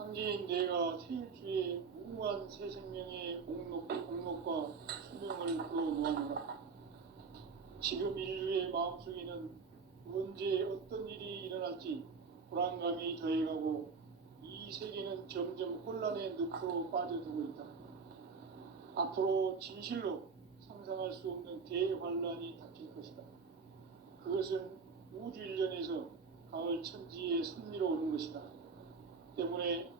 상제인 내가 태일주의 무궁한 새 생명의 공록과 수명을 불어놓아노라. 지금 인류의 마음속에는 언제 어떤 일이 일어날지 불안감이 더해가고 이 세계는 점점 혼란의 늪으로 빠져들고 있다. 앞으로 진실로 상상할 수 없는 대환란이 닥칠 것이다. 그것은 우주 일련에서 가을 천지의 섭리로 오는 것이다. 때문에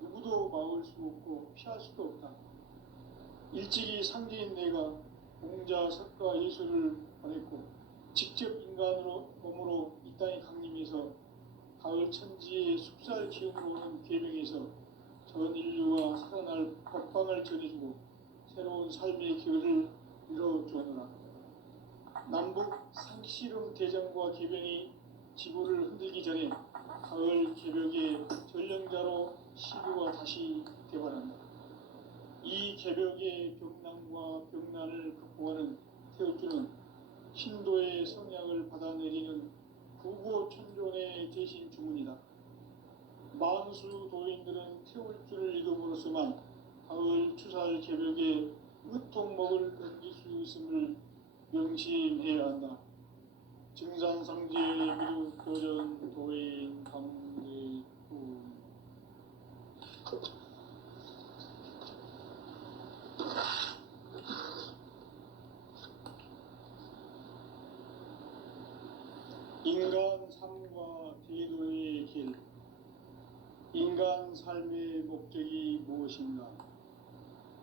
누구도 막을 수 없고 피할 수도 없다. 일찍이 상제인 내가 공자, 석가, 예수를 보냈고 직접 인간으로 몸으로 이 땅에 강림해서 가을 천지의 숙살 기운으로 오는 계명에서 전 인류가 살아날 법방을 전해주고 새로운 삶의 기회를 이뤄주었노라. 남북 상씨름 대전과 계병이 지구를 흔들기 전에 가을 개벽의 전령자로 시류가 다시 되관한다. 이 개벽의 벽난과 벽난을 극복하는 태울주는 신도의 성향을 받아내리는 구고천존의 대신 주문이다. 만수 도인들은 태울주를 읽음으로써만 가을 추살 개벽의 으통목을 넘길 수 있음을 명심해야 한다. 증산상제 미륵 도전 도인 강대구 인간 삶과 대도의 길. 인간 삶의 목적이 무엇인가?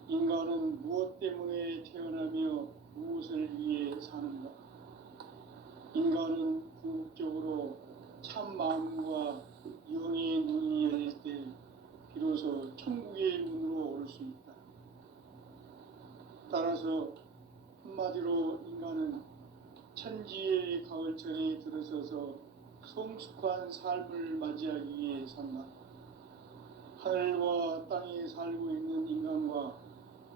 인간은 무엇 때문에 태어나며 무엇을 위해 사는가? 인간은 궁극적으로 참 마음과 영의 눈이 열릴 때 비로소 천국의 문으로 올 수 있다. 따라서 한마디로 인간은 천지의 가을철에 들어서서 성숙한 삶을 맞이하기 위해 산다. 하늘과 땅에 살고 있는 인간과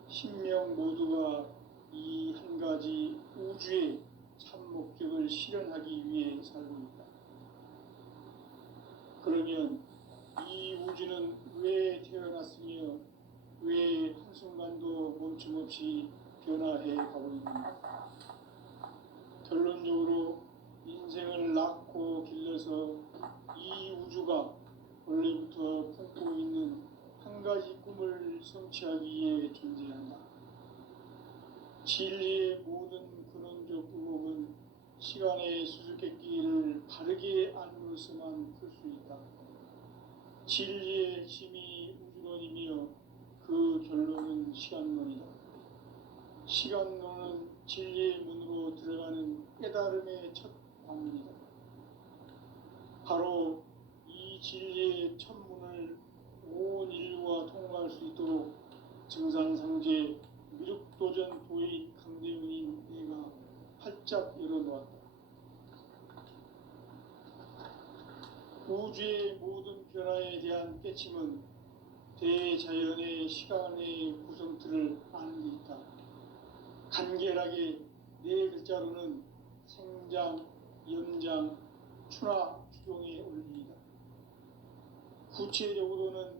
신명 모두가 이 한 가지 우주의 참 목적을 실현하기 위해 살고 있다. 그러면 이 우주는 왜 태어났으며 왜 한순간도 멈춤없이 변화해 가고 있는가? 결론적으로 인생을 낳고 길러서 이 우주가 원래부터 품고 있는 한 가지 꿈을 성취하기 위해 존재한다. 진리의 모든 근원적 의혹은 시간의 수수께끼를 바르게 알므로서만 풀 수 있다. 진리의 핵심이 우주론이며 그 결론은 시간론이다. 시간론은 진리의 문으로 들어가는 깨달음의 첫 방문이다. 바로 이 진리의 첫 문을 온 인류가 통과할 수 있도록 증산상제 미륵도전 도인 강대훈인 내가 활짝 열어놓았다. 우주의 모든 변화에 대한 깨침은 대자연의 시간의 구성틀을 아는 데 있다. 간결하게 네 글자로는 생장, 연장, 추나 추종의 원리이다. 구체적으로는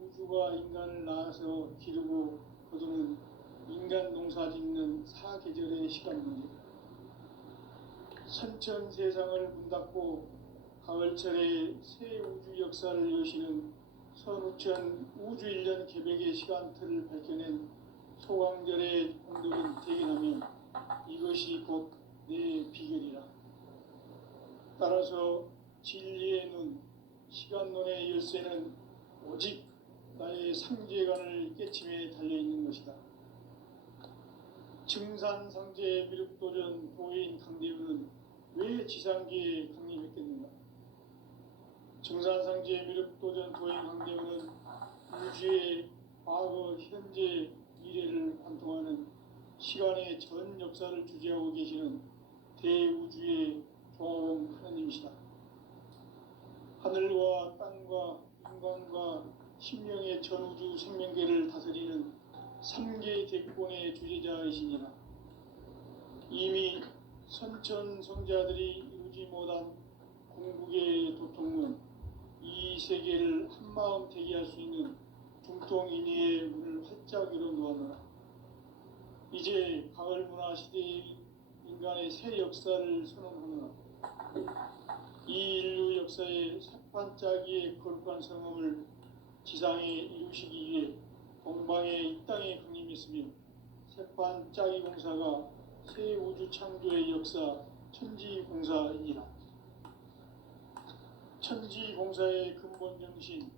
우주가 인간을 낳아서 기르고 거두는 인간 농사 짓는 사계절의 시간 문제다. 선천 세상을 문 닫고 가을철에 새 우주 역사를 여시는 선우천 우주일년 개벽의 시간틀을 밝혀낸 소강절의 공덕은 대견하며 이것이 곧 내 비결이라. 따라서 진리의 눈, 시간론의 열쇠는 오직 나의 상제관을 깨침에 달려있는 것이다. 증산상제 미륵도전 도인 강대훈은 왜 지상계에 강림했겠는가? 증산상제 미륵도전 도인 강대훈은 우주의 과거, 현재, 미래를 관통하는 시간의 전 역사를 주재하고 계시는 대우주의 조화원 하나님이시다. 하늘과 땅과 인간과 신명의 전우주 생명계를 다스리는 3계 대권의 주재자이시니라. 이미 선천성자들이 이루지 못한 궁극의 도통은 이 세계를 한마음 되게 할 수 있는 중통인의의 문을 활짝 열어놓았노라. 이제 가을 문화 시대의 인간의 새 역사를 선언하노라. 이 인류 역사의 새반짝이의 거룩한 성음을 지상에 이루시기 위해 동방에 이 땅에 강림했으며 새반짝이 공사가 새 우주 창조의 역사 천지공사이니라. 천지공사의 근본 정신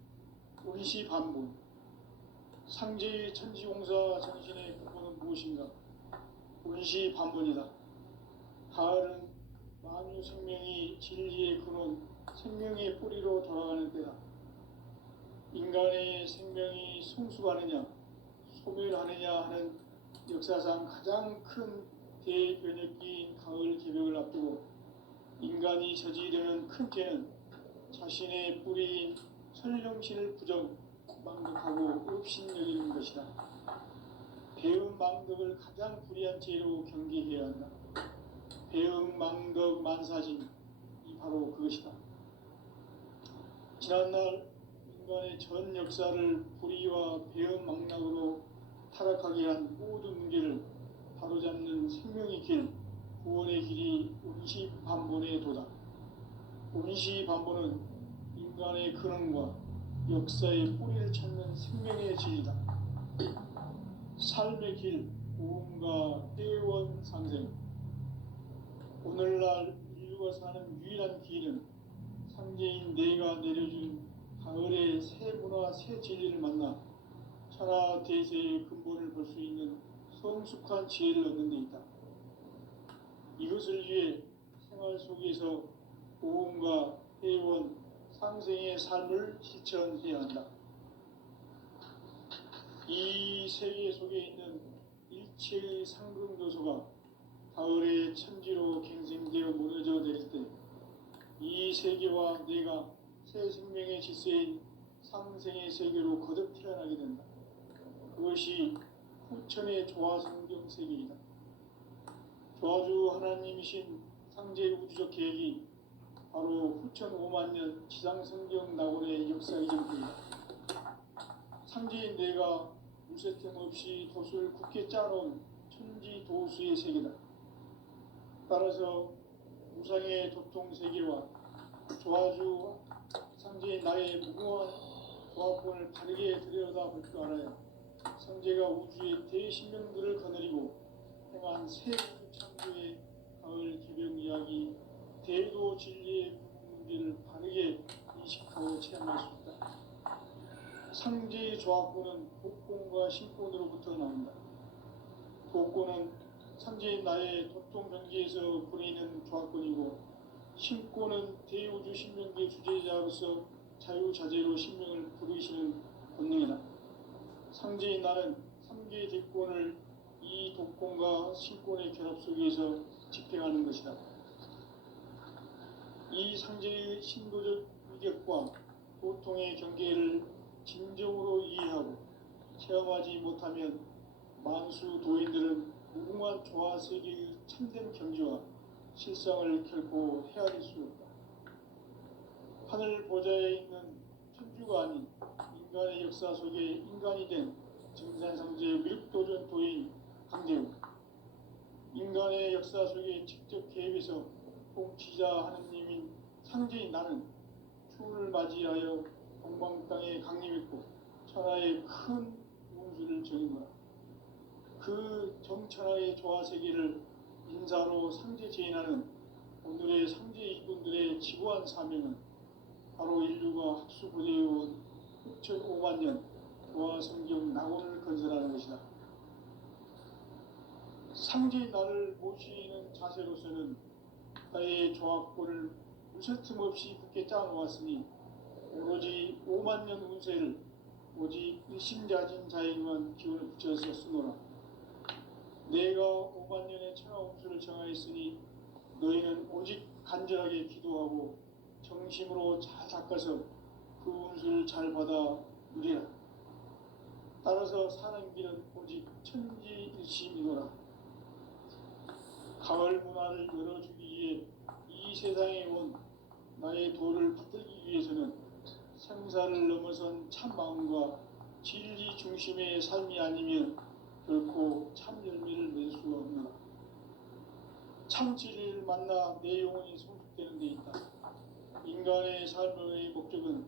운시반본. 상제의 천지공사 정신의 근본은 무엇인가? 운시반본이다. 가을은 만유 생명이 진리의 근원, 생명의 뿌리로 돌아가는 때다. 인간의 생명이 성숙하느냐, 소멸하느냐 하는 역사상 가장 큰 대변혁기인 가을 개벽을 앞두고 인간이 저지르는 큰 죄는 자신의 뿌리인 설령신을 부정, 망덕하고 업신여기는 것이다. 배음 망덕을 가장 불의한 죄로 경계해야 한다. 배음 망덕 만사진, 이 바로 그것이다. 지난날 인간의 전 역사를 불의와 배음 망락으로 타락하게 한 모든 문제를 바로잡는 생명의 길, 구원의 길이 운시반본의 도다. 운시반본은 인간의 근원과 역사의 뿌리를 찾는 생명의 진리다. 삶의 길, 고음과 회원 상생. 오늘날 인류가 사는 유일한 길은 상제인 내가 내려준 가을의 새 문화, 새 진리를 만나 천하 대세의 근본을 볼 수 있는 성숙한 지혜를 얻는 데 있다. 이것을 위해 생활 속에서 고음과 회원, 상생의 삶을 실천해야 한다. 이 세계 속에 있는 일체의 상금 요소가 가을의 천지로 갱생되어 무너져 내릴 때 이 세계와 내가 새 생명의 질서인 상생의 세계로 거듭 태어나게 된다. 그것이 후천의 조화성경 세계이다. 조화주 하나님이신 상제 우주적 계획이 바로 후천 5만 년 지상성경 낙원의 역사 이전입니다. 상제인 내가 무쇠틈 없이 돛을 굳게 짜놓은 천지 도수의 세계다. 따라서 무상의 도통 세계와 조화주 상제인 나의 무궁한 조합본을 바르게 들여다볼 줄 알아야 상제가 우주의 대신명들을 거느리고 행한 새 우주 창조의 가을 개벽 이야기 대도 진리의 문제를 바르게 인식하고 체험할 수 있다. 상제의 조합본은 복권과 신권으로부터 나온다. 복권은 상제인 나의 도통 경계에서 보내는 조합권이고, 신권은 대우주 신명계 주제자로서 자유자재로 신명을 부르시는 본능이다. 상제인 나는 3개의 대권을 이 독권과 신권의 결합 속에서 집행하는 것이다. 이 상제의 신도적 위격과 도통의 경계를 진정으로 이해하고 체험하지 못하면 만수 도인들은 무궁한 조화세계의 참된 경지와 실상을 결코 헤아릴 수 없다. 하늘 보좌에 있는 천주가 아닌 인간의 역사 속에 인간이 된 정산상제의 밀도전 도인 강재우, 인간의 역사 속에 직접 개입해서 통치자 하느님인 상제인 나는 추운을 맞이하여 동방 땅에 강림했고 천하의 큰 운수를 정인 거라. 그 정천하의 조화세계를 인사로 상제 제인하는 오늘의 상제 이군들의 지구한 사명은 바로 인류가 학수고대해온 후천 5만 년 조화성경 낙원을 건설하는 것이다. 상제인 나를 모시는 자세로서는 나의 조합권을 무쇠틈 없이 굳게 짜놓았으니 오로지 5만 년 운세를 오직 일심자진 자에게만 기운을 붙여서 쓰노라. 내가 5만 년의 천하 운수를 정하였으니 너희는 오직 간절하게 기도하고 정심으로 잘 닦아서 그 운수를 잘 받아 누리라. 따라서 사는 길은 오직 천지일심이노라. 가을 문화를 열어주기 위해 이 세상에 온 나의 도를 받들기 위해서는 생사를 넘어선 참 마음과 진리 중심의 삶이 아니면 결코 참 열매를 맺을 수가 없노라. 참 진리를 만나 내 영혼이 성숙되는 데 있다. 인간의 삶의 목적은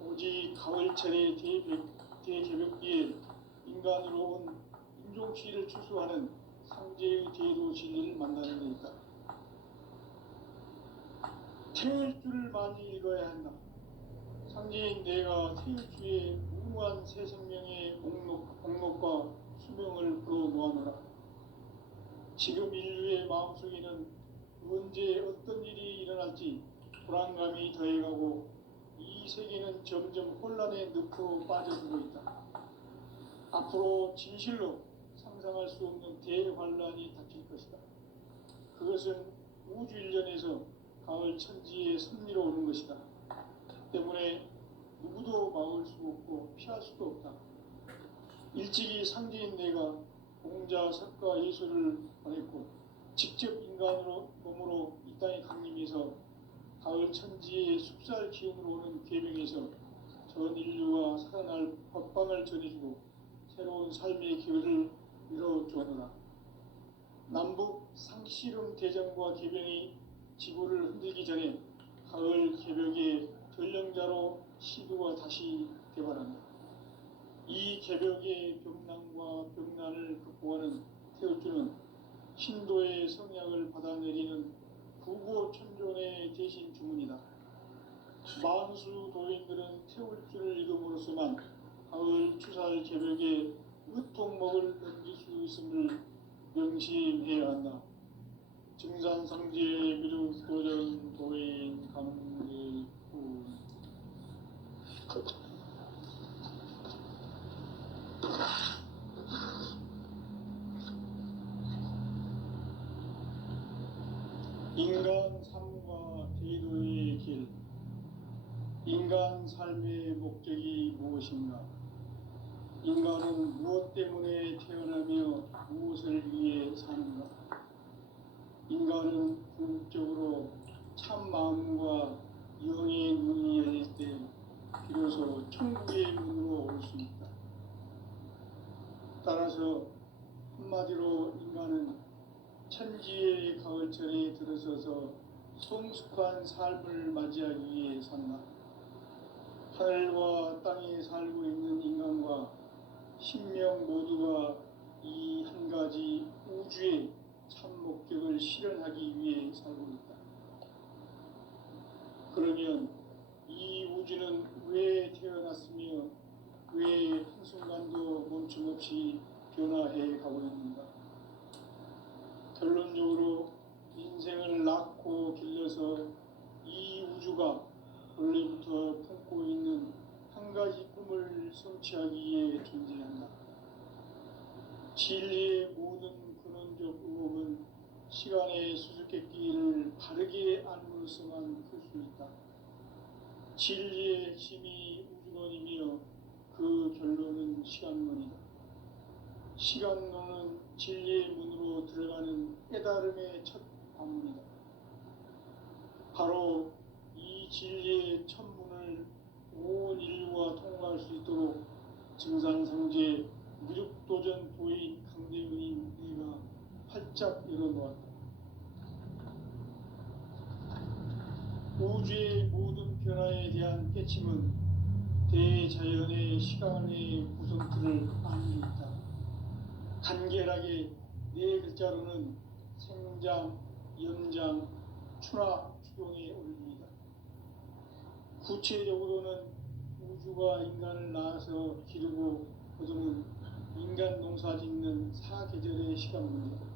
오직 가을철의 대개벽기에 인간으로 온 인종치를 추수하는 상제의 제도 진리를 만나는 데 있다. 태일주를 많이 읽어야 한다. 상제인 내가 태일주의 무궁한 새 생명의 목록과 수명을 불어모아노라. 지금 인류의 마음속에는 언제 어떤 일이 일어날지 불안감이 더해가고 이 세계는 점점 혼란의 늪으로 빠져들고 있다. 앞으로 진실로 상상할 수 없는 대환란이 닥칠 것이다. 그것은 우주 일련에서 가을 천지의 섭리로 오는 것이다. 때문에 누구도 막을 수 없고 피할 수도 없다. 일찍이 상제인 내가 공자, 석가, 예수를 보냈고 직접 인간으로 몸으로 이 땅에 강림해서 가을 천지의 숲살 기운으로 오는 계명에서 전 인류가 살아날 법방을 전해주고 새로운 삶의 기회를 이뤄주었노라. 남북 상씨름 대전과 계병이 지구를 흔들기 전에 가을 개벽의 전령자로 시도가 다시 개발한다. 이 개벽의 병난과 병난을 극복하는 태울주는 신도의 성약을 받아내리는 부고천존의 대신 주문이다. 만수 도인들은 태울주를 읽음으로써만 가을 추살 개벽의 으통목을 넘길 수 있음을 명심해야 한다. 증산상제 미륵도전 도인 강대군 인간 삶과 제도의 길. 인간 삶의 목적이 무엇인가? 인간은 무엇 때문에 태어나며 무엇을 위해 사는가? 인간은 궁극적으로 참 마음과 영의 눈이 열릴 때 비로소 천국의 문으로 올 수 있다. 따라서 한마디로 인간은 천지의 가을철에 들어서서 성숙한 삶을 맞이하기 위해 산다. 하늘과 땅에 살고 있는 인간과 신명 모두가 이 한 가지 우주의 참 목적을 실현하기 위해 살고 있다. 그러면 이 우주는 왜 태어났으며 왜 한순간도 멈춤없이 변화해 가고 있는가? 결론적으로 인생을 낳고 길러서 이 우주가 원래부터 품고 있는 한 가지 꿈을 성취하기 위해 존재한다. 진리의 모든 근원적 의혹은 시간의 수수께끼를 바르게 알므로서만 풀 수 있다. 진리의 핵심이 우주론이며 그 결론은 시간론이다. 시간론은 진리의 문으로 들어가는 깨달음의 첫 관문이다. 바로 이 진리의 첫 문을 온 인류가 통과할 수 있도록 증산상제 미륵도전 도인 강대훈인 내가 활짝 열어놓았다. 우주의 모든 변화에 대한 깨침은 대자연의 시간의 구성틀을 안고 있다. 간결하게 네 글자로는 생장, 연장, 추나, 추동의 원리이다. 구체적으로는 우주가 인간을 낳아서 기르고 거두는 인간 농사 짓는 사계절의 시간문이다.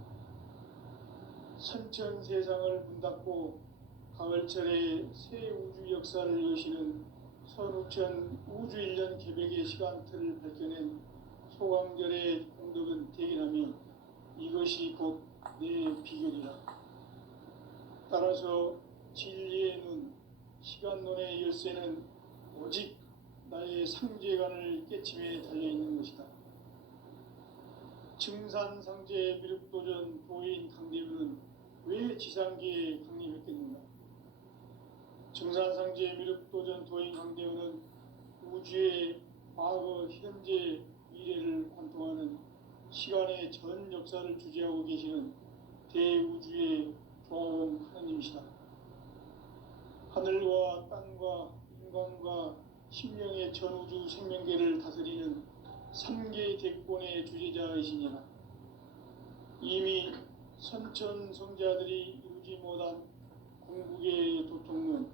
선천 세상을 문닫고 가을철에 새 우주 역사를 여시는 선우천 우주일년 개벽의 시간틀을 밝혀낸 소강절의 공덕은 대견하며 이것이 곧 내 비결이라. 따라서 진리의 눈, 시간론의 열쇠는 오직 나의 상제관을 깨침에 달려있는 것이다. 증산상제 미륵도전 도인 강대훈은 왜 지상계에 강림했겠는가? 증산상제 미륵도전 도인 강대훈은 우주의 과거, 현재, 미래를 관통하는 시간의 전 역사를 주재하고 계시는 대우주의 조화원 하나님이시다. 하늘과 땅과 인간과 심령의 전우주 생명계를 다스리는 삼계 대권의 주재자이시니라. 이미 선천성자들이 이루지 못한 궁극의 도통론,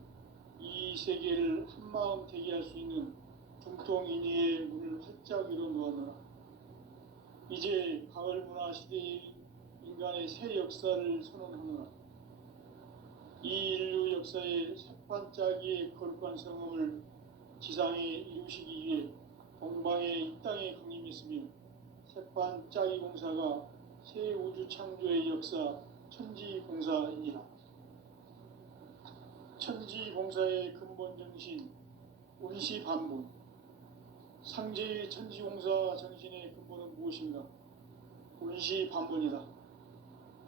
이 세계를 한마음 되게 할 수 있는 중통인의의 문을 활짝 열어 놓았노라. 이제 가을 문화 시대의 인간의 새 역사를 선언하노라. 이 인류 역사의 새반짝이의 거룩한 성음을 지상에 이루시기 위해 동방의 이 땅에 강림했으며, 새반짝이 공사가 새 우주 창조의 역사 천지공사이니라. 천지공사의 근본 정신 운시반분. 상제의 천지공사 정신의 근본은 무엇인가? 운시반분이다.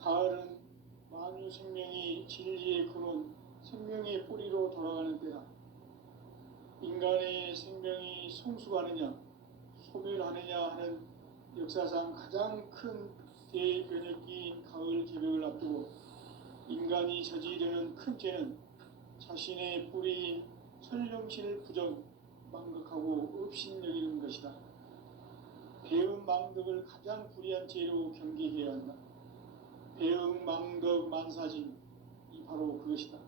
가을은 만유 생명이 진리의 근원, 생명의 뿌리로 돌아가는 때다. 인간의 생명이 성숙하느냐, 소멸하느냐 하는 역사상 가장 큰 대변혁기인 가을 개벽을 앞두고 인간이 저지르는 큰 죄는 자신의 뿌리인 설령신을 부정, 망각하고 업신여기는 것이다. 배음 망덕을 가장 불의한 죄로 경계해야 한다. 배음 망덕 만사진, 이 바로 그것이다.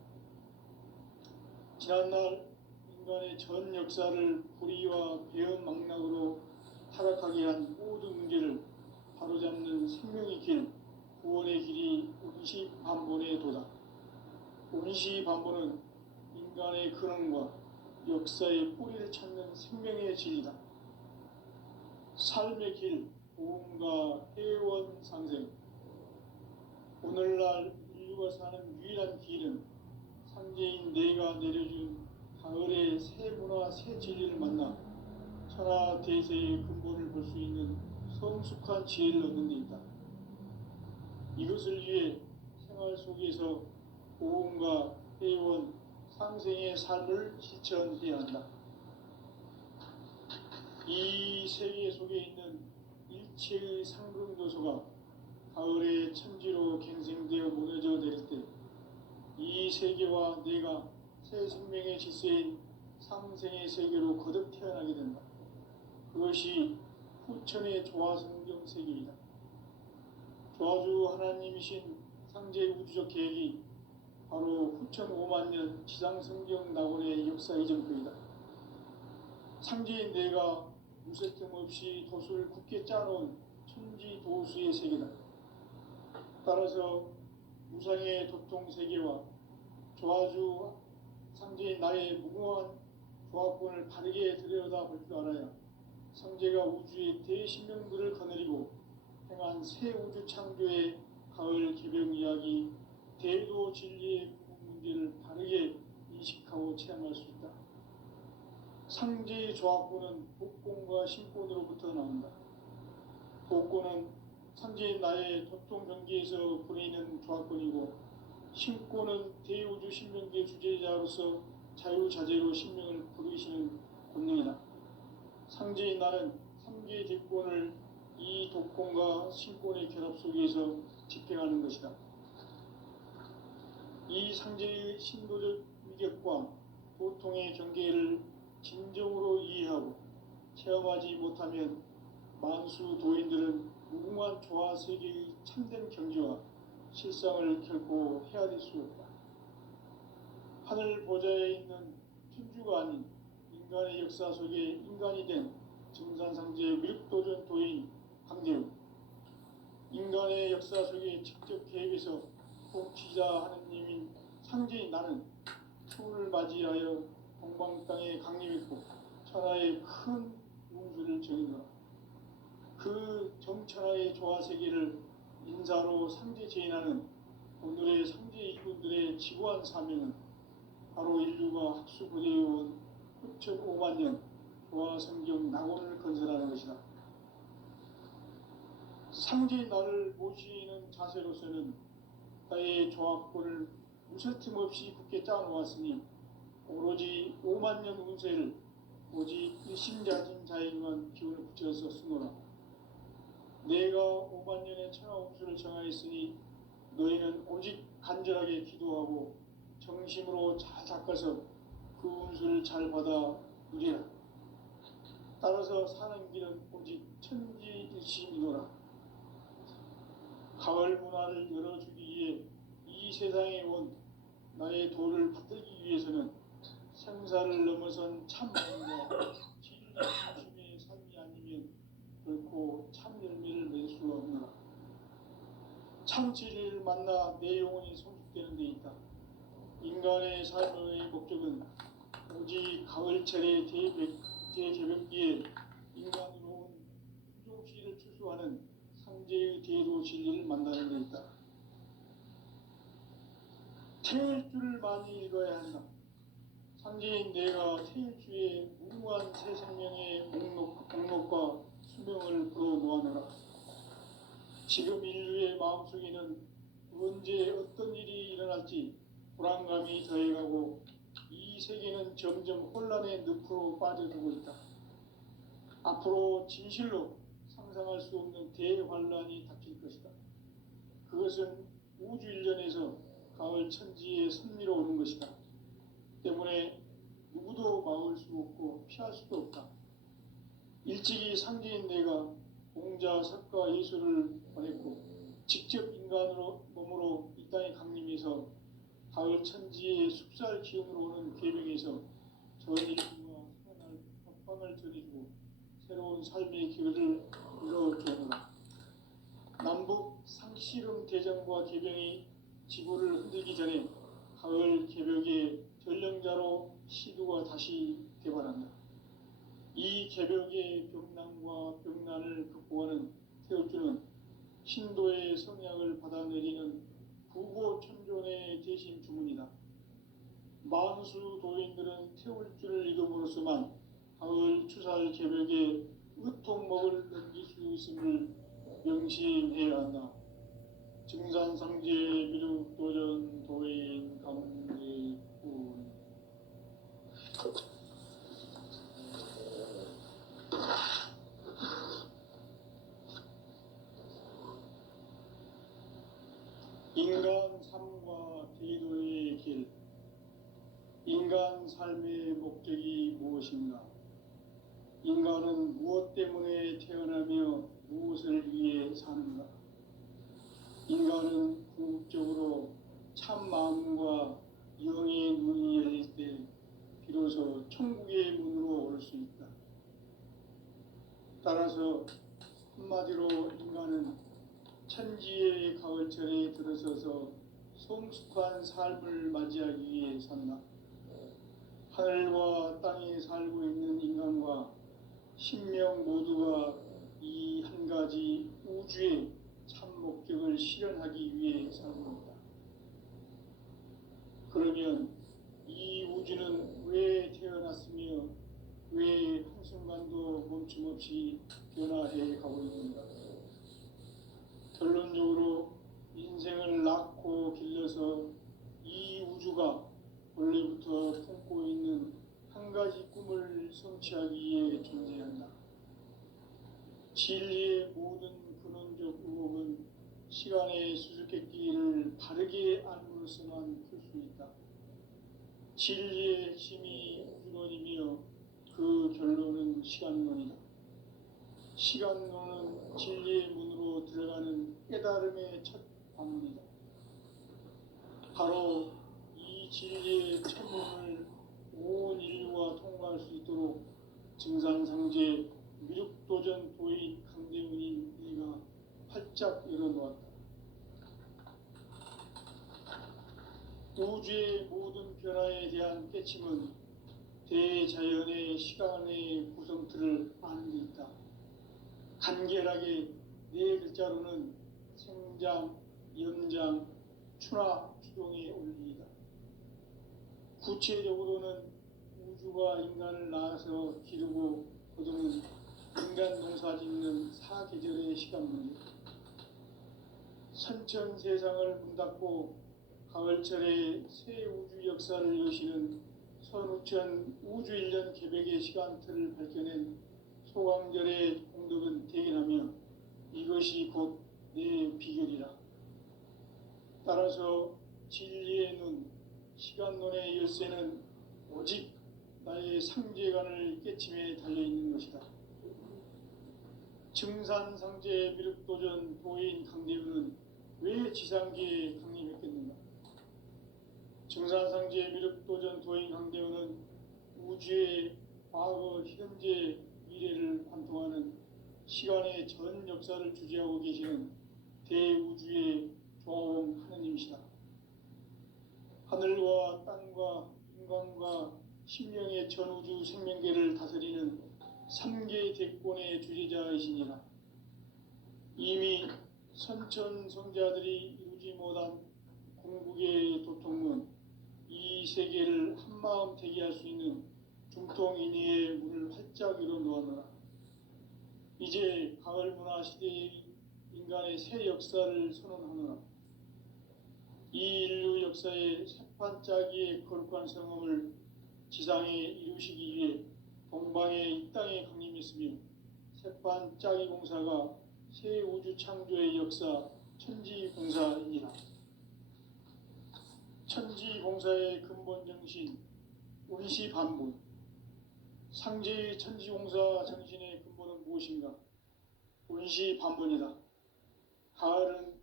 지난날 인간의 전 역사를 불의와 배음 망락으로 타락하게 한 모든 문제를 바로잡는 생명의 길, 구원의 길이 운시반본의 도다. 운시반본은 인간의 근원과 역사의 뿌리를 찾는 생명의 진리다. 삶의 길, 보험과 회원 상생. 오늘날 인류가 사는 유일한 길은 상제인 내가 내려준 가을의 새 문화, 새 진리를 만나 천하대세의 근본을 볼 수 있는 성숙한 지혜를 얻는 데 있다. 이것을 위해 생활 속에서 보험과 회원, 상생의 삶을 실천해야 한다. 이 세계 속에 있는 일체의 상승도소가 가을의 천지로 갱생되어 무너져 내릴 때 이 세계와 내가 새 생명의 질서인 상생의 세계로 거듭 태어나게 된다. 그것이 후천의 조화성경 세계이다. 조화주 하나님이신 상제 우주적 계획이 바로 후천 5만년 지상성경 낙원의 역사 이전거이다. 상제인 내가 무쇠틈 없이 도수를 굳게 짜놓은 천지도수의 세계다. 따라서 무상의 도통세계와 조화주 상제인 나의 무궁한 조합권을 바르게 들여다볼 줄 알아야 상제가 우주의 대신명들을 거느리고 행한 새 우주 창조의 가을 개벽 이야기, 대도 진리의 구분 문제를 바르게 인식하고 체험할 수 있다. 상제의 조합권은 복권과 신권으로부터 나온다. 복권은 상제인 나의 도통 경계에서 보내는 조합권이고, 신권은 대우주 신명계 주제자로서 자유자재로 신명을 부르시는 권능이다. 상제인 나는 3개 대권을 이 독권과 신권의 결합 속에서 집행하는 것이다. 이 상제의 신도적 위격과 보통의 경계를 진정으로 이해하고 체험하지 못하면 만수 도인들은 무궁한 조화 세계의 참된 경지와 실상을 결코 헤아릴 수 없다. 하늘 보좌에 있는 천주가 아닌 인간의 역사 속에 인간이 된 증산상제 밀도전 도인 강대우, 인간의 역사 속에 직접 계획해서 통치자 하느님인 상제인 나는 초를 맞이하여 동방 땅에 강림했고 천하의 큰 운수를 정의노라. 그 정천하의 조화세계를 인사로 상제 제인하는 오늘의 상제 이군들의 지구한 사명은 바로 인류가 학수부대해온 후천 5만년 조화성경 낙원을 건설하는 것이다. 상제인 나를 모시는 자세로서는 나의 조합권을 무쇠틈 없이 굳게 짜놓았으니 오로지 5만년 운세를 오직 일심자진 자에게만 기운을 붙여서 쓰노라. 내가 5만 년의 천하 홍수를 정하였으니 너희는 오직 간절하게 기도하고 정심으로 잘 닦아서 그 운수를 잘 받아 누리라. 따라서 사는 길은 오직 천지일심이노라. 가을 문화를 열어주기 위해 이 세상에 온 나의 도를 받들기 위해서는 생사를 넘어선 참마음과 진리 중심의 삶이 아니면 결코 참 열매를 맺을 수가 없노라. 참 진리를 만나 내 영혼이 성숙되는 데 있다. 인간의 삶의 목적은 오직 가을철의 대개벽기에 인간으로 온 부종씨를 추수하는 상제의 대도 진리를 만나는 데 있다. 태일주를 많이 읽어야 한다. 상제인 내가 태일주의 무궁한 새 생명의 목록과 수명을 불어놓아노라. 지금 인류의 마음속에는 언제 어떤 일이 일어날지 불안감이 더해가고 이 세계는 점점 혼란의 늪으로 빠져들고 있다. 앞으로 진실로 상상할 수 없는 대환란이 닥칠 것이다. 그것은 우주 일련에서 가을 천지에 선미로 오는 것이다. 때문에 누구도 막을 수 없고 피할 수도 없다. 일찍이 상제인 내가 공자, 석가, 예수를 보냈고 직접 인간으로 몸으로 이 땅에 강림해서 가을 천지의 숲살 기운으로 오는 계명에서 전일과 선할 법방을 전해주고 새로운 삶의 기회를 열어주노라. 남북 상씨름 대전과 개병이 지구를 흔들기 전에 가을 개벽의 전령자로 시두가 다시 개발한다. 이 개벽의 병난과 병난을 극복하는 태울주는 신도의 성약을 받아내리는 구보천존의 대신 주문이다. 만수 도인들은 태울주를 읽음으로써만 가을 추살 개벽의 으통목을 넘길 수 있음을 명심해야 한다. 증산상제 미륵도전 도인 감리군. 인간 삶과 대도의 길. 인간 삶의 목적이 무엇인가? 인간은 무엇 때문에 태어나며 무엇을 위해 사는가? 인간은 궁극적으로 참 마음과 영의 눈이 열릴 때 비로소 천국의 문으로 올 수 있다. 따라서 한마디로 인간은 천지의 가을철에 들어서서 성숙한 삶을 맞이하기 위해 산다. 하늘과 땅에 살고 있는 인간과 신명 모두가 이 한 가지 우주의 참 목적을 실현하기 위해 살고 있다. 그러면 이 우주는 왜 태어났으며 왜 한순간도 멈춤없이 변화해 가고 있는가? 결론적으로 인생을 낳고 길러서 이 우주가 원래부터 품고 있는 한 가지 꿈을 성취하기 위해 존재한다. 진리의 모든 근원적 의혹은 시간의 수수께끼를 바르게 알므로서만 풀 수 있다. 진리의 핵심이 우주론이며 그 결론은 시간론이다. 시간론은 진리의 문으로 들어가는 깨달음의 첫 관문이다. 바로 이 진리의 첫 문을 온 인류가 통과할 수 있도록 증산상제 미륵도전 도인 강대문인 네가 활짝 열어놓았다. 우주의 모든 변화에 대한 깨침은 대자연의 시간의 구성틀을 아는 데 있다. 간결하게 네 글자로는 생장, 연장, 추나 추동의 원리이다. 구체적으로는 우주가 인간을 낳아서 기르고 거두는 인간 농사 짓는 사계절의 시간 문제. 선천 세상을 문 닫고 가을철에 새 우주 역사를 여시는 선우천 우주일년 개백의 시간틀을 밝혀낸 소강절의 공덕은 대견하며 이것이 곧 내 비결이라. 따라서 진리의 눈, 시간론의 열쇠는 오직 나의 상제관을 깨침에 달려있는 것이다. 증산상제 미륵도전 도인 강대우는 왜 지상계에 강림했겠는가? 증산상제 미륵도전 도인 강대우는 우주의 과거, 현재, 미래를 관통하는 시간의 전 역사를 주재하고 계시는 대우주의 조화원 하느님이시다. 하늘과 땅과 인간과 신명의 전우주 생명계를 다스리는 3계 대권의 주재자이시니라. 이미 선천성자들이 이루지 못한 궁극의 도통문, 이 세계를 한마음 대기할 수 있는 중통인의의 문을 활짝 열어 놓았노라. 이제 가을 문화 시대의 인간의 새 역사를 선언하노라. 이 인류 역사의 새판짜기의 거룩한 성험을 지상에 이루시기 위해 동방의 이 땅에 강림했으며 새판짜기 공사가 새 우주 창조의 역사 천지공사이니라. 천지공사의 근본 정신 운시반분. 상제의 천지공사 정신의 근본은 무엇인가? 운시반분이다. 가을은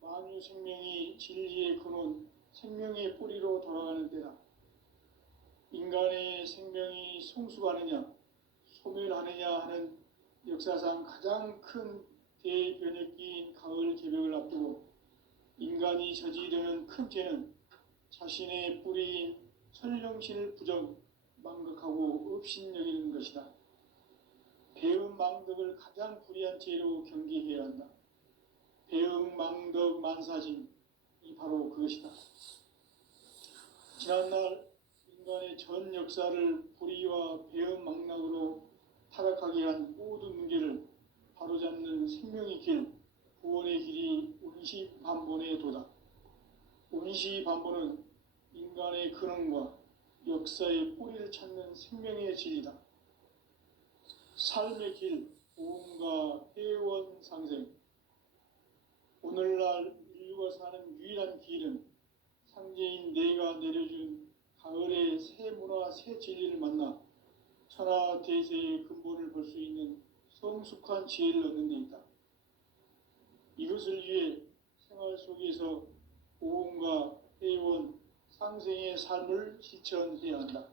만유 생명이 진리의 근원, 생명의 뿌리로 돌아가는 때다. 인간의 생명이 성숙하느냐, 소멸하느냐 하는 역사상 가장 큰 대변혁기인 가을 개벽을 앞두고 인간이 저지르는 큰 죄는 자신의 뿌리인 설령신을 부정, 망극하고 업신여기는 것이다. 배음 망덕을 가장 불의한 죄로 경계해야 한다. 배음 망덕 만사진, 이 바로 그것이다. 지난날 인간의 전 역사를 불의와 배음 망락으로 타락하게 한 모든 문제를 바로잡는 생명의 길, 구원의 길이 운시반본의 도다. 운시반본은 인간의 근원과 역사의 뿌리를 찾는 생명의 진리다. 삶의 길, 보험과 회원 상생. 오늘날 인류가 사는 유일한 길은 상제인 내가 내려준 가을의 새 문화, 새 진리를 만나 천하 대세의 근본을 볼 수 있는 성숙한 지혜를 얻는 데 있다. 이것을 위해 생활 속에서 보험과 회원, 상생의 삶을 실천해야 한다.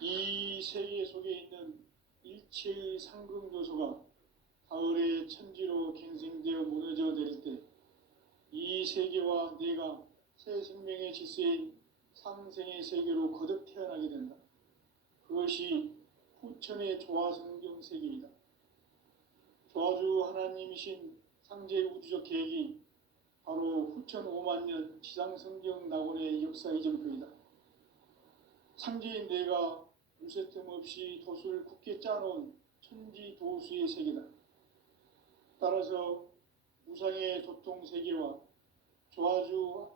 이 세계 속에 있는 일체의 상극 요소가 가을의 천지로 갱생되어 무너져 내릴 때 이 세계와 내가 새 생명의 질서인 상생의 세계로 거듭 태어나게 된다. 그것이 후천의 조화성경 세계이다. 조화주 하나님이신 상제 우주적 계획이 바로 후천 5만년 지상성경 낙원의 역사 이정표이다. 상제인 내가 물새 틈 없이 도수를 굳게 짜놓은 천지도수의 세계다. 따라서 무상의 도통세계와 조화주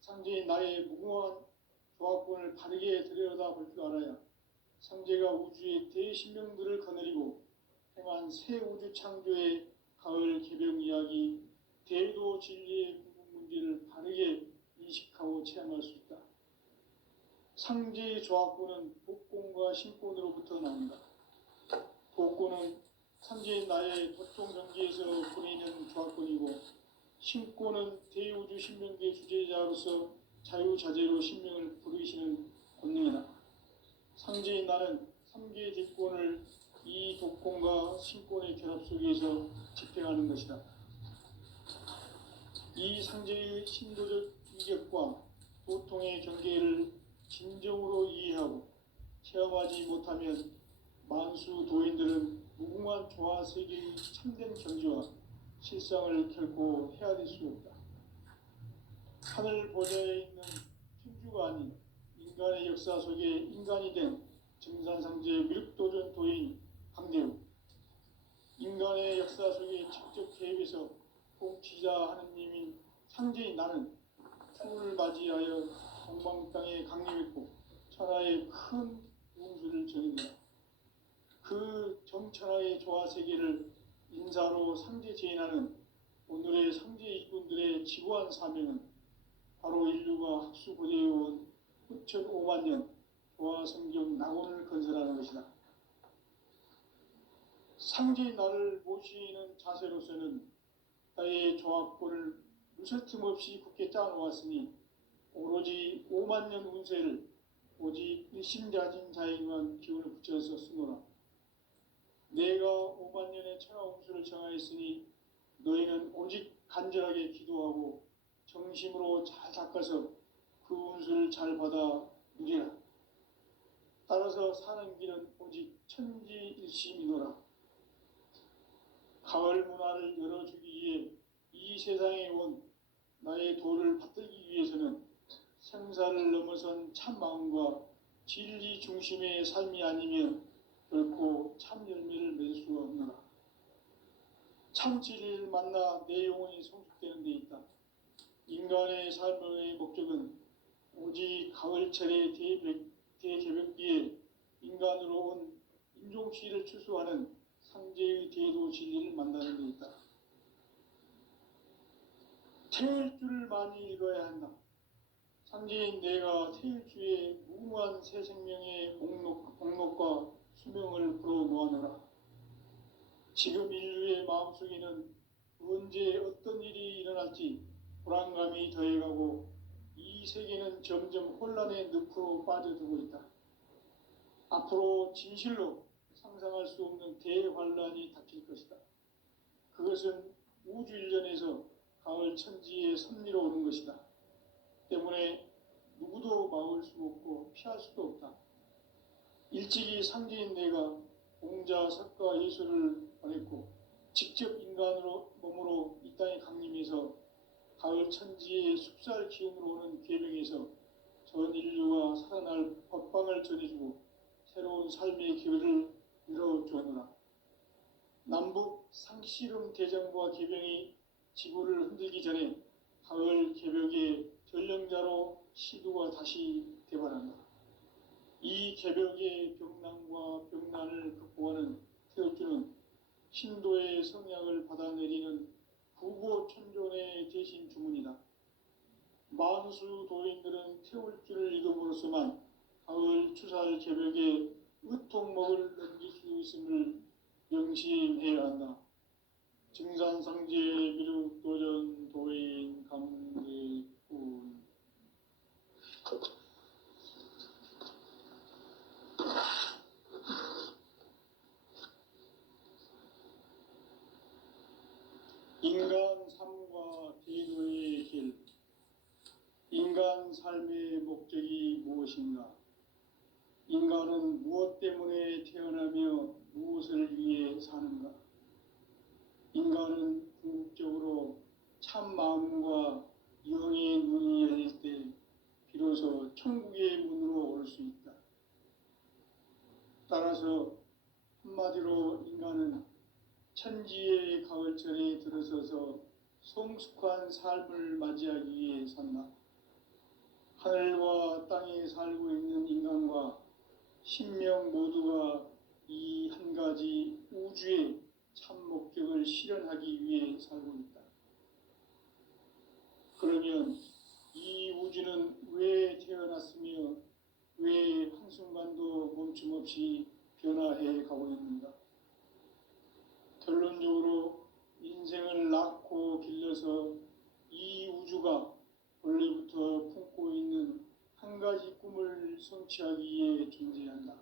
상제인 나의 무궁한 조합권을 바르게 들여다볼 줄 알아야 상제가 우주의 대신명들을 거느리고 행한 새 우주 창조의 가을 개벽 이야기, 대도 진리의 궁극 문제를 바르게 인식하고 체험할 수 있다. 상제의 조합권은 복권과 신권으로부터 나온다. 복권은 상제인 나의 도통경지에서 보내는 조합권이고, 신권은 대우주 신명계 주제자로서 자유자재로 신명을 부르시는 권능이다. 상제인 나는 3계 뒷권을 이 독권과 신권의 결합 속에서 집행하는 것이다. 이 상제의 신도적 위격과 도통의 경계를 진정으로 이해하고 체험하지 못하면 만수 도인들은 무궁한 조화 세계의 참된 경지와 실상을 결코 헤아릴 수 없다. 하늘 보좌에 있는 천주가 아닌 인간의 역사 속에 인간이 된 증산상제 미륵도전 도인 강대우. 인간의 역사 속에 직접 개입해서 공치자 하느님인 상제인 나는 추을 맞이하여 정방 땅에 강림했고 천하의 큰 운수를 전했노라. 그 정천하의 조화 세계를 인사로 상제제인하는 오늘의 상제 일꾼들의 지구한 사명은 바로 인류가 학수고대해온 9,500만 년 조화 성경 낙원을 건설하는 것이다. 상제의 나를 모시는 자세로서는 나의 조합권을 무설 틈 없이 굳게 짜놓았으니 오로지 5만 년 운세를 오직 일심자진 자에게만 기운을 붙여서 쓰노라. 내가 5만 년의 천하 운수를 정하였으니 너희는 오직 간절하게 기도하고 정심으로 잘 닦아서 그 운수를 잘 받아 누리라. 따라서 사는 길은 오직 천지일심이노라. 가을 문화를 열어주기 위해 이 세상에 온 나의 도를 받들기 위해서는 생사를 넘어선 참 마음과 진리 중심의 삶이 아니면 결코 참 열매를 맺을 수가 없노라. 참 진리를 만나 내 영혼이 성숙되는 데 있다. 인간의 삶의 목적은 오직 가을철의 대개벽기에 인간으로 온 인종시를 추수하는 상제의 대도 진리를 만나는 데 있다. 태일주를 많이 읽어야 한다. 상제인 내가 태일주의 무궁한 새 생명의 목록과 수명을 불어모아노라. 지금 인류의 마음속에는 언제 어떤 일이 일어날지 불안감이 더해가고 이 세계는 점점 혼란의 늪으로 빠져들고 있다. 앞으로 진실로 상상할 수 없는 대환란이 닥칠 것이다. 그것은 우주 일련에서 가을 천지의 섭리로 오는 것이다. 때문에 누구도 막을 수 없고 피할 수도 없다. 일찍이 상제인 내가 공자, 석가, 예수를 보냈고 직접 인간으로 몸으로 이 땅에 강림해서 가을 천지의 숲살 기운으로 오는 계명에서 전 인류가 살아날 법방을 전해주고 새로운 삶의 기회를 열어주었노라. 남북 상씨름 대전과 개병이 지구를 흔들기 전에 가을 개벽의 전령자로 시두가 다시 대발한다. 이 개벽의 병난과 병난을 극복하는 태엽주는 신도의 성약을 받아내리는 부고천존의 대신 주문이다. 만수 도인들은 태울주를 읽음으로써만 가을 추살 개벽에 으통목을 넘길 수 있음을 명심해야 한다. 증산상제 미륵도전 도인 강대군. 인간 삶과 대도의 길. 인간 삶의 목적이 무엇인가? 인간은 무엇 때문에 태어나며 무엇을 위해 사는가? 인간은 궁극적으로 참 마음과 영의 눈이 열릴 때 비로소 천국의 문으로 올 수 있다. 따라서 한마디로 인간은 천지의 가을철에 들어서서 성숙한 삶을 맞이하기 위해 산다. 하늘과 땅에 살고 있는 인간과 신명 모두가 이 한 가지 우주의 참 목적을 실현하기 위해 살고 있다. 그러면 이 우주는 왜 태어났으며 왜 한순간도 멈춤 없이 변화해 가고 있는가? 결론적으로 인생을 낳고 길러서 이 우주가 원래부터 품고 있는 한 가지 꿈을 성취하기 위해 존재한다.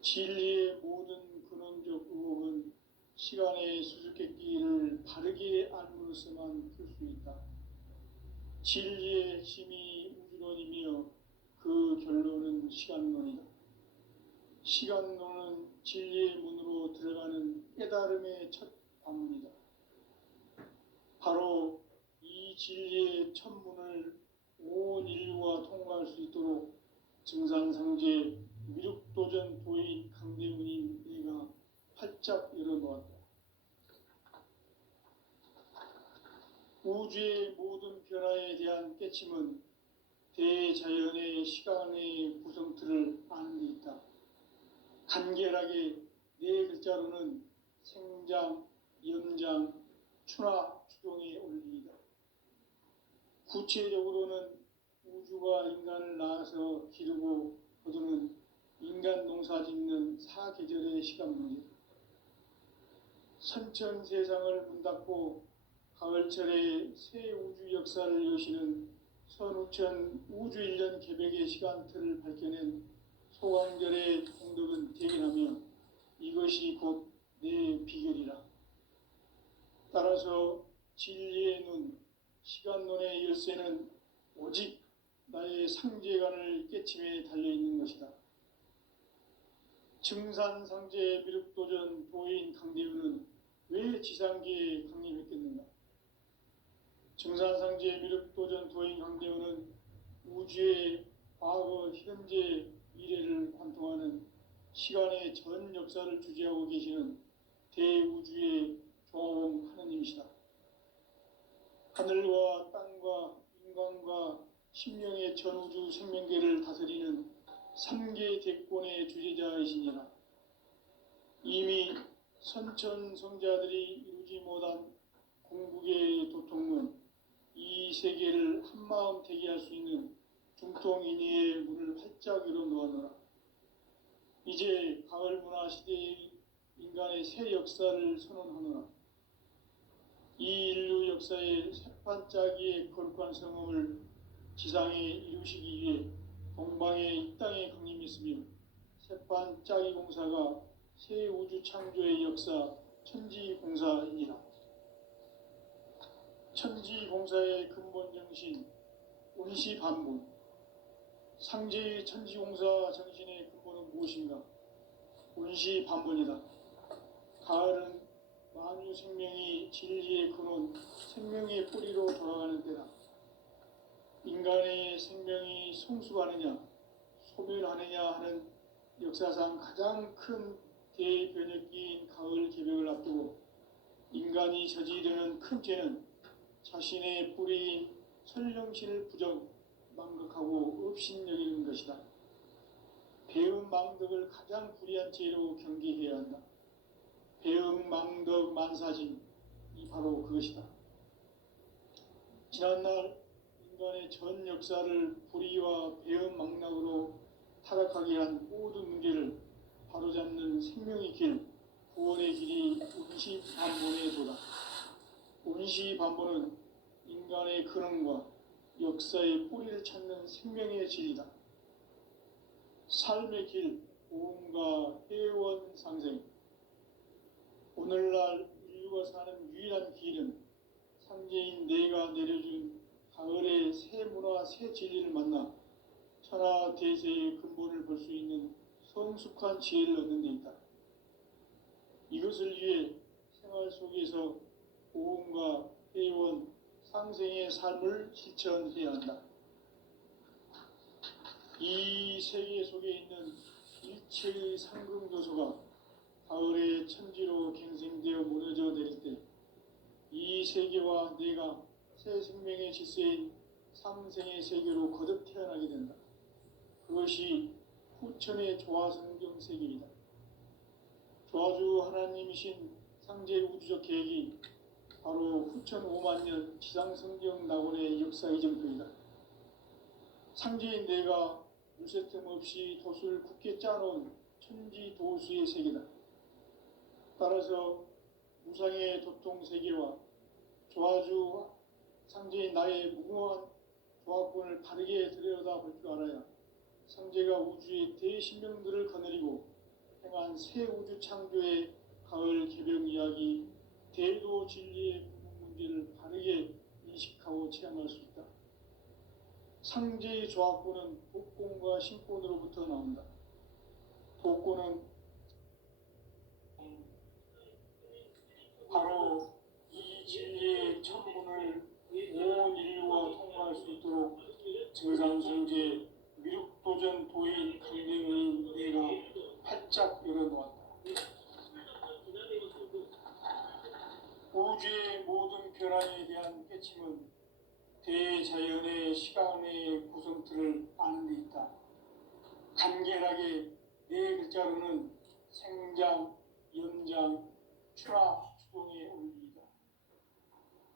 진리의 모든 근원적 의혹은 시간의 수수께끼를 바르게 알므로서만 풀 수 있다. 진리의 핵심이 우주론이며 그 결론은 시간론이다. 시간론은 진리의 문으로 들어가는 깨달음의 첫 방문이다. 바로 이 진리의 첫 문을 온 인류가 통과할 수 있도록 증산상제 미륵도전 도인 강대훈이 내가 활짝 열어놓았다. 우주의 모든 변화에 대한 깨침은 대자연의 시간의 구성틀을 아는 데 있다. 간결하게 네 글자로는 생장, 연장, 추나 추동의 원리이다. 구체적으로는 우주가 인간을 낳아서 기르고 거두는 인간 농사 짓는 사계절의 시간 문제. 선천 세상을 문닫고 가을철에 새 우주 역사를 여시는 선우천 우주일년 개백의 시간틀을 밝혀낸 소강절의 공덕은 대견하며 이것이 곧 내 비결이라. 따라서 진리의 눈, 시간론의 열쇠는 오직 나의 상제관을 깨침에 달려있는 것이다. 증산상제 미륵도전 도인 강대우는 왜 지상계에 강림했겠는가? 증산상제 미륵도전 도인 강대우는 우주의 과거, 현재, 미래를 관통하는 시간의 전 역사를 주재하고 계시는 대우주의 조화원 하느님이시다. 하늘과 땅과 인간과 심령의 전우주 생명계를 다스리는 3계 대권의 주제자이시니라. 이미 선천성자들이 이루지 못한 공국의 도통은 이 세계를 한마음 대기할 수 있는 중통인의의 문을 활짝 열어 놓았노라. 이제 가을 문화 시대의 인간의 새 역사를 선언하노라. 이 인류 역사의 새반짝이의 거룩한 성음을 지상에 이루시기 위해 동방의 이 땅에 강림했으며 새반짝이 공사가 새 우주 창조의 역사 천지공사이니라. 천지공사의 근본 정신 온시반본. 상제의 천지공사 정신의 근본은 무엇인가? 온시반본이다. 가을은 만유 생명이 진리의 근원, 생명의 뿌리로 돌아가는 때다. 인간의 생명이 성숙하느냐, 소멸하느냐 하는 역사상 가장 큰 대변혁기인 가을 개벽을 앞두고 인간이 저지르는 큰 죄는 자신의 뿌리인 설령신을 부정, 망극하고 업신여기는 것이다. 배음 망덕을 가장 불의한 죄로 경계해야 한다. 배음 망덕 만사진, 이 바로 그것이다. 지난날 인간의 전 역사를 불의와 배음 망락으로 타락하게 한 모든 문제를 바로잡는 생명의 길, 구원의 길이 온시반본의 도다. 온시반본은 인간의 근원과 역사의 뿌리를 찾는 생명의 진리다. 삶의 길, 오음과 회원 상생. 오늘날 인류가 사는 유일한 길은 상제인 내가 내려준 가을의 새 문화, 새 진리를 만나 천하 대세의 근본을 볼 수 있는 성숙한 지혜를 얻는 데 있다. 이것을 위해 생활 속에서 오음과 회원, 상생의 삶을 실천해야 한다. 이 세계 속에 있는 일체의 상금교소가 가을의 천지로 갱생되어 무너져 내릴 때 이 세계와 내가 새 생명의 질서인 상생의 세계로 거듭 태어나게 된다. 그것이 후천의 조화성경 세계이다. 조화주 하나님이신 상제 우주적 계획이 바로 후천 5만년 지상성경 낙원의 역사 이정표이다. 상제인 내가 물새 틈 없이 도수를 굳게 짜놓은 천지도수의 세계다. 따라서 무상의 도통 세계와 조화주 상제인 나의 무궁한 조화권을 바르게 들여다볼 줄 알아야 상제가 우주의 대신명들을 거느리고 행한 새 우주 창조의 가을 개벽 이야기, 대도 진리의 구분 문제를 바르게 인식하고 체험할 수 있다. 상제의 조화권은 복권과 신권으로부터 나온다. 복권은 바로 이 진리의 천문을 온 인류가 통과할 수 있도록 증산성제 미륵도전 도인 강대우인 내가 활짝 열어놓았다. 우주의 모든 변화에 대한 깨침은 대자연의 시간의 구성틀을 아는 데 있다. 간결하게 네 글자로는 생장, 연장, 출하,